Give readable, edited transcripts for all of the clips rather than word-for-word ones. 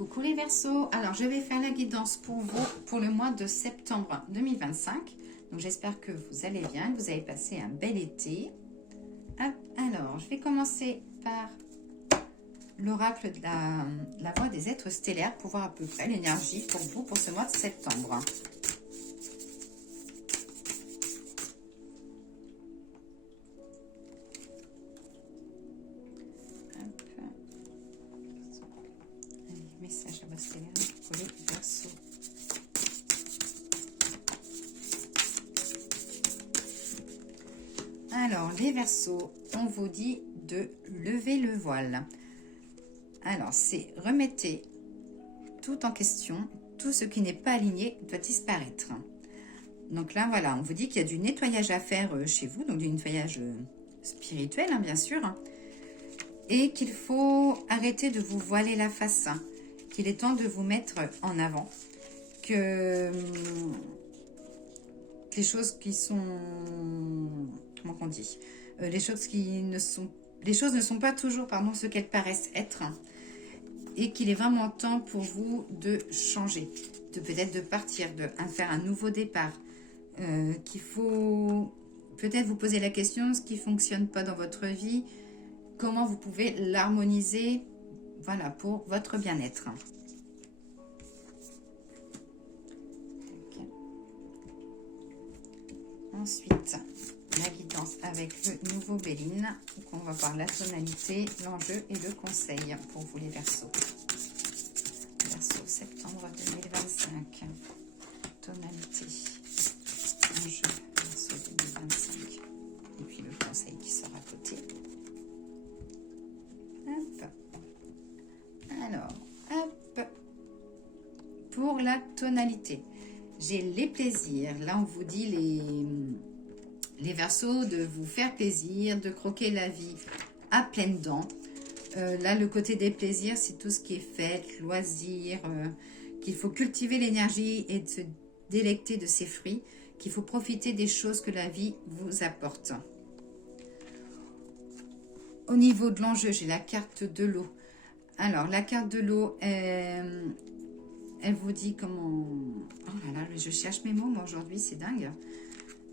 Coucou les Verseaux, alors je vais faire la guidance pour vous pour le mois de septembre 2025. Donc j'espère que vous allez bien, que vous avez passé un bel été. Hop, alors je vais commencer par l'oracle de la voix des êtres stellaires pour voir à peu près l'énergie pour vous pour ce mois de septembre. Message à voix stellaire pour les Verseaux. Alors les Verseaux, on vous dit de lever le voile. Alors c'est remettez tout en question, tout ce qui n'est pas aligné doit disparaître. Donc là voilà, on vous dit qu'il y a du nettoyage à faire chez vous, donc du nettoyage spirituel hein, bien sûr, hein, et qu'il faut arrêter de vous voiler la face. Qu'il est temps de vous mettre en avant, que les choses qui sont, comment on dit, les choses ne sont pas toujours, pardon, ce qu'elles paraissent être, et qu'il est vraiment temps pour vous de changer, de peut-être de partir, de faire un nouveau départ, qu'il faut peut-être vous poser la question, ce qui ne fonctionne pas dans votre vie, comment vous pouvez l'harmoniser. Voilà, pour votre bien-être. Okay. Ensuite, la guidance avec le nouveau Béline. Donc on va voir la tonalité, l'enjeu et le conseil pour vous les Verseaux. Verseaux, septembre 2025. Tonalité, enjeu, Verseaux 2025. Et puis le conseil qui sera à côté. Hop. Alors, hop, pour la tonalité, j'ai les plaisirs. Là, on vous dit les Verseaux de vous faire plaisir, de croquer la vie à pleines dents. Là, le côté des plaisirs, c'est tout ce qui est fête, loisirs, qu'il faut cultiver l'énergie et de se délecter de ses fruits, qu'il faut profiter des choses que la vie vous apporte. Au niveau de l'enjeu, j'ai la carte de l'eau. Alors, la carte de l'eau, elle vous dit comment... Oh là là, je cherche mes mots, moi, aujourd'hui, c'est dingue.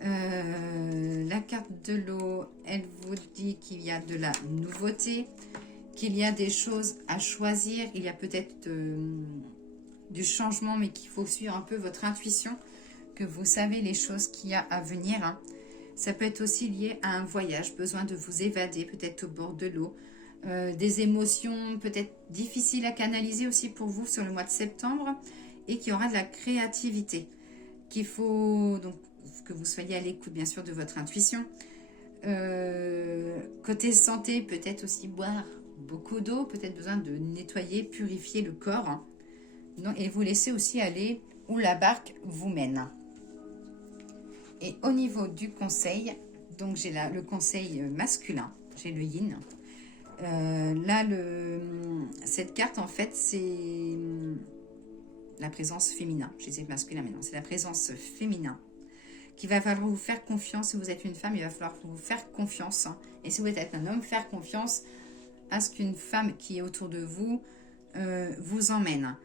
La carte de l'eau, elle vous dit qu'il y a de la nouveauté, qu'il y a des choses à choisir. Il y a peut-être du changement, mais qu'il faut suivre un peu votre intuition, que vous savez les choses qu'il y a à venir. Hein. Ça peut être aussi lié à un voyage, besoin de vous évader, peut-être au bord de l'eau. Des émotions peut-être difficiles à canaliser aussi pour vous sur le mois de septembre, et qu'il y aura de la créativité, qu'il faut donc que vous soyez à l'écoute bien sûr de votre intuition. Côté santé, peut-être aussi boire beaucoup d'eau, peut-être besoin de nettoyer, purifier le corps, hein. Et vous laisser aussi aller où la barque vous mène. Et au niveau du conseil, donc j'ai le conseil masculin, j'ai le yin. Là, cette carte, en fait, c'est la présence féminin. Je disais masculin, mais non, c'est la présence féminin qui va falloir vous faire confiance. Si vous êtes une femme, il va falloir vous faire confiance. Hein. Et si vous êtes un homme, faire confiance à ce qu'une femme qui est autour de vous vous emmène.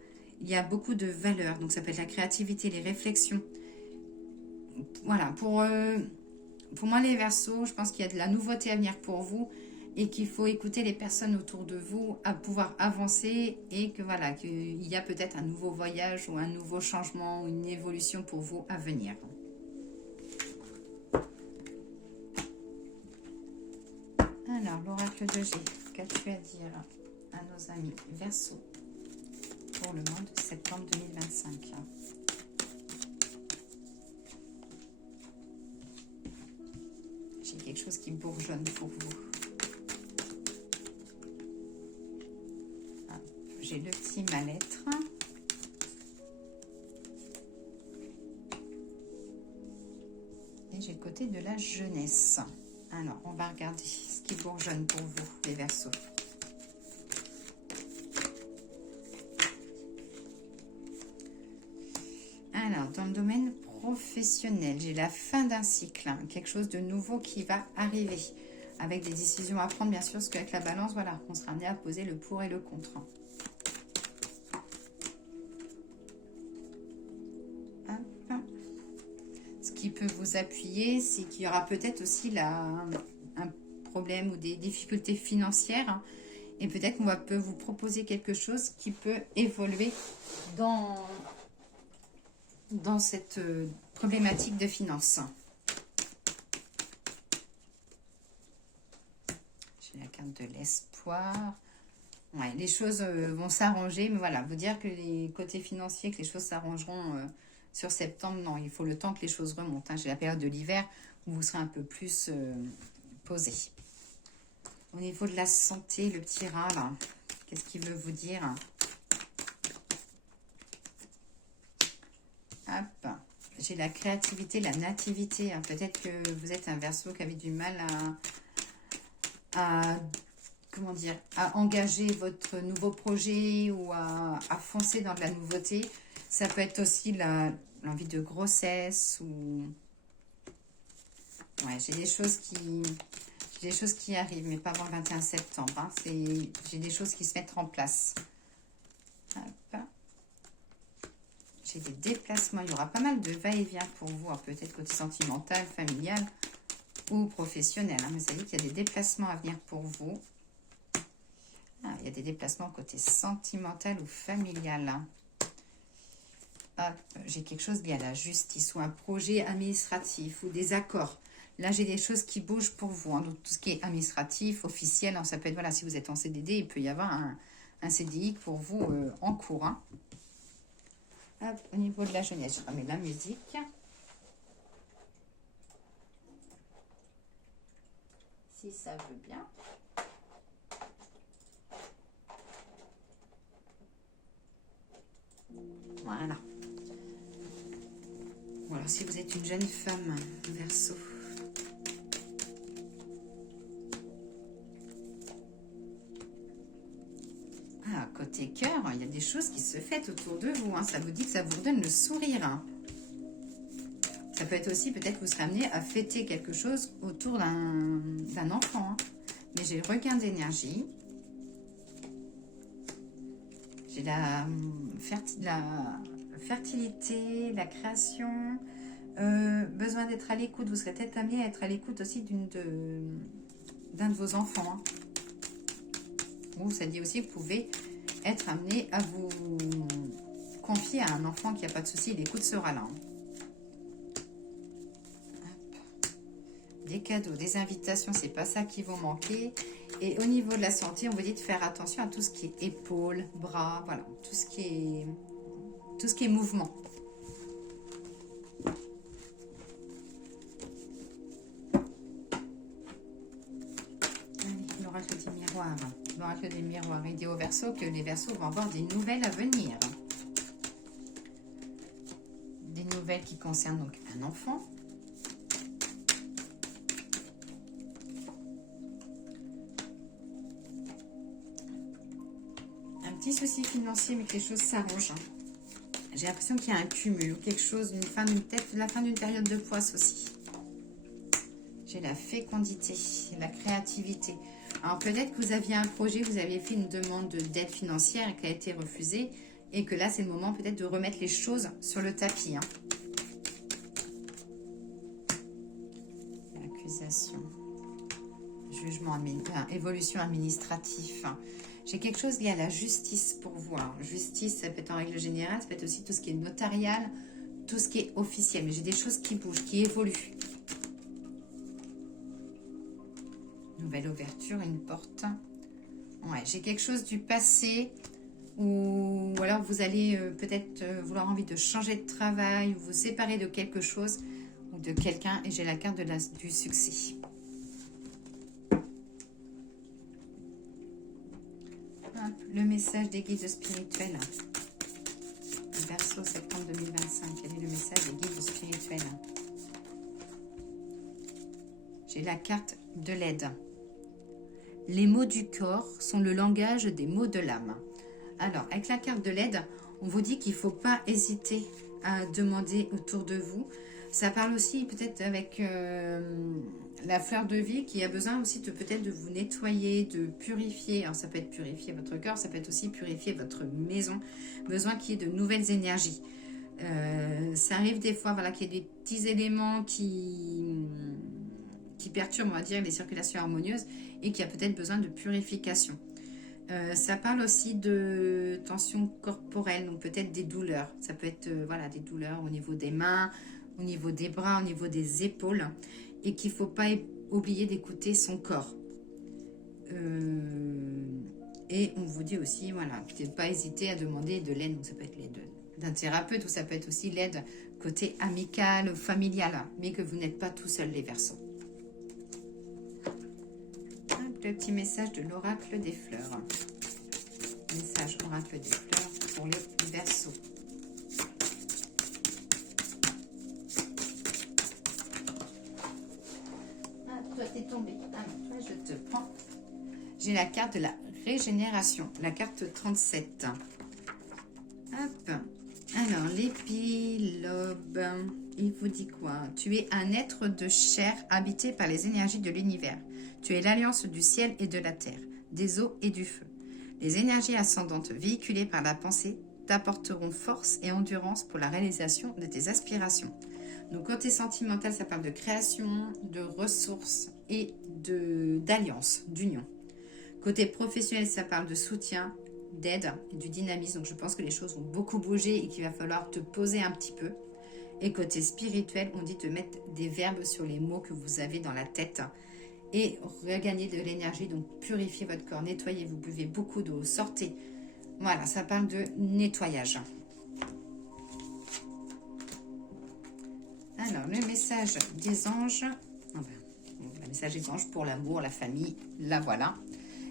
Il y a beaucoup de valeurs, donc ça peut être la créativité, les réflexions. Voilà, pour moi, les Verseaux, je pense qu'il y a de la nouveauté à venir pour vous, et qu'il faut écouter les personnes autour de vous à pouvoir avancer, et que voilà, qu'il y a peut-être un nouveau voyage ou un nouveau changement, une évolution pour vous à venir. Alors, l'oracle de G, qu'as-tu à dire à nos amis Verseaux pour le mois de septembre 2025? J'ai quelque chose qui bourgeonne pour vous. J'ai le petit mal-être. Et j'ai le côté de la jeunesse. Alors, on va regarder ce qui bourgeonne pour vous, les Verseaux. Alors, dans le domaine professionnel, j'ai la fin d'un cycle, hein, quelque chose de nouveau qui va arriver, avec des décisions à prendre, bien sûr, parce qu'avec la balance, voilà, on sera amené à poser le pour et le contre. qui peut vous appuyer, c'est qu'il y aura peut-être aussi un problème ou des difficultés financières, hein, et peut-être qu'on peut vous proposer quelque chose qui peut évoluer dans cette problématique de finances. J'ai la carte de l'espoir. Ouais, les choses vont s'arranger, mais voilà, vous dire que les côtés financiers, que les choses s'arrangeront sur septembre, non, il faut le temps que les choses remontent, hein. J'ai la période de l'hiver où vous serez un peu plus posé. Au niveau de la santé, le petit rat, là, qu'est-ce qu'il veut vous dire? Hop, j'ai la créativité, la nativité, hein. Peut-être que vous êtes un Verseau qui avait du mal comment dire, à engager votre nouveau projet ou à foncer dans de la nouveauté. Ça peut être aussi l'envie de grossesse ou... Ouais, j'ai des choses qui arrivent, mais pas avant le 21 septembre. Hein. J'ai des choses qui se mettent en place. Hop. J'ai des déplacements. Il y aura pas mal de va-et-vient pour vous, hein. Peut-être côté sentimental, familial ou professionnel. Hein. Mais ça dit qu'il y a des déplacements à venir pour vous. Ah, il y a des déplacements côté sentimental ou familial. Hein. J'ai quelque chose lié à la justice ou un projet administratif ou des accords. Là, j'ai des choses qui bougent pour vous. Hein. Donc, tout ce qui est administratif, officiel, hein, ça peut être, voilà, si vous êtes en CDD, il peut y avoir un CDI pour vous en cours. Hein. Hop, au niveau de la jeunesse, je remets la musique. Si ça veut bien. Voilà. Ou alors si vous êtes une jeune femme, Verseau. Ah, côté cœur, il y a des choses qui se fêtent autour de vous. Hein. Ça vous dit que ça vous redonne le sourire. Hein. Ça peut être aussi, peut-être que vous serez amené à fêter quelque chose autour d'un enfant. Hein. Mais j'ai le regain d'énergie. J'ai la fertilité, la création, besoin d'être à l'écoute. Vous serez peut-être amené à être à l'écoute aussi d'un de vos enfants. Hein. Ou ça dit aussi que vous pouvez être amené à vous confier à un enfant qui n'a pas de souci. L'écoute sera là. Hein. Des cadeaux, des invitations, c'est pas ça qui vont manquer. Et au niveau de la santé, on vous dit de faire attention à tout ce qui est épaules, bras, voilà, tout ce qui est mouvement. Allez, l'oracle des miroirs. L'oracle des miroirs. Il dit aux Verseaux que les Verseaux vont avoir des nouvelles à venir. Des nouvelles qui concernent donc un enfant. Petit souci financier, mais que les choses s'arrangent. J'ai l'impression qu'il y a un cumul, quelque chose, la fin d'une période de poisse aussi. J'ai la fécondité, la créativité. Alors peut-être que vous aviez un projet, vous aviez fait une demande d'aide financière qui a été refusée, et que là c'est le moment peut-être de remettre les choses sur le tapis. Hein. Accusation, jugement, évolution administrative. J'ai quelque chose lié à la justice pour vous. Alors, justice, ça peut être en règle générale, ça peut être aussi tout ce qui est notarial, tout ce qui est officiel. Mais j'ai des choses qui bougent, qui évoluent. Nouvelle ouverture, une porte. Ouais, j'ai quelque chose du passé ou alors vous allez peut-être vouloir envie de changer de travail ou vous séparer de quelque chose ou de quelqu'un. Et j'ai la carte du succès. Le message des guides spirituels. Verseau, septembre 2025. Quel est le message des guides spirituels? J'ai la carte de l'aide. Les mots du corps sont le langage des mots de l'âme. Alors, avec la carte de l'aide, on vous dit qu'il ne faut pas hésiter à demander autour de vous. Ça parle aussi peut-être avec la fleur de vie qui a besoin aussi peut-être de vous nettoyer, de purifier. Alors ça peut être purifier votre corps, ça peut être aussi purifier votre maison. Besoin qu'il y ait de nouvelles énergies. Ça arrive des fois voilà, qu'il y ait des petits éléments qui perturbent, on va dire, les circulations harmonieuses et qui a peut-être besoin de purification. Ça parle aussi de tension corporelle, donc peut-être des douleurs. Ça peut être voilà, des douleurs au niveau des mains, au niveau des bras, au niveau des épaules, et qu'il ne faut pas oublier d'écouter son corps. Et on vous dit aussi, voilà, peut-être pas hésiter à demander de l'aide, donc ça peut être l'aide d'un thérapeute ou ça peut être aussi l'aide côté amical, familial, mais que vous n'êtes pas tout seul les Verseaux. Le petit message de l'oracle des fleurs. Message oracle des fleurs pour les Verseaux. Ah, toi t'es tombé. Ah, toi je te prends. J'ai la carte de la régénération, la carte 37. Hop. Alors, l'épilogue, il vous dit quoi? Tu es un être de chair habité par les énergies de l'univers. Tu es l'alliance du ciel et de la terre, des eaux et du feu. Les énergies ascendantes véhiculées par la pensée t'apporteront force et endurance pour la réalisation de tes aspirations. Donc, côté sentimental, ça parle de création, de ressources et d'alliance, d'union. Côté professionnel, ça parle de soutien, d'aide et du dynamisme. Donc, je pense que les choses vont beaucoup bouger et qu'il va falloir te poser un petit peu. Et côté spirituel, on dit de mettre des verbes sur les mots que vous avez dans la tête et regagner de l'énergie. Donc, purifiez votre corps, nettoyez, vous buvez beaucoup d'eau, sortez. Voilà, ça parle de nettoyage. Alors, le message des anges. Le message des anges pour l'amour, la famille, la voilà.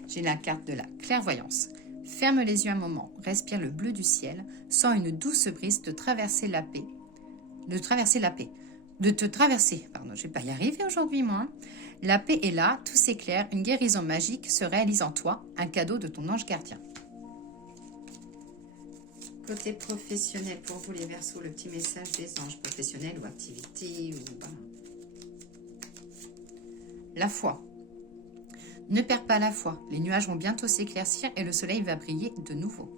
J'ai la carte de la clairvoyance. Ferme les yeux un moment, respire le bleu du ciel, sens une douce brise de traverser la paix. De te traverser, pardon, je vais pas y arriver aujourd'hui moi. La paix est là, tout s'éclaire, une guérison magique se réalise en toi, un cadeau de ton ange gardien. Côté professionnel, pour vous les Verseaux, le petit message des anges professionnels ou activité ou voilà. La foi. Ne perds pas la foi, les nuages vont bientôt s'éclaircir et le soleil va briller de nouveau.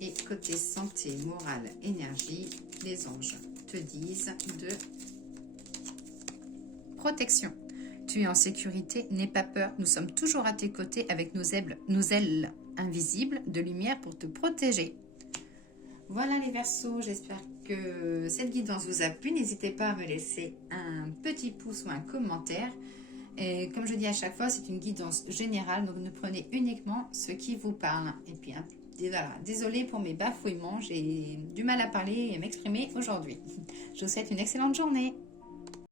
Et côté santé, morale, énergie, les anges te disent de protection. Tu es en sécurité, n'aie pas peur, nous sommes toujours à tes côtés avec nos ailes invisibles de lumière pour te protéger. Voilà les Verseaux, j'espère que cette guidance vous a plu. N'hésitez pas à me laisser un petit pouce ou un commentaire. Et comme je dis à chaque fois, c'est une guidance générale, donc ne prenez uniquement ce qui vous parle. Et puis, voilà, désolée pour mes bafouillements, j'ai du mal à parler et à m'exprimer aujourd'hui. Je vous souhaite une excellente journée.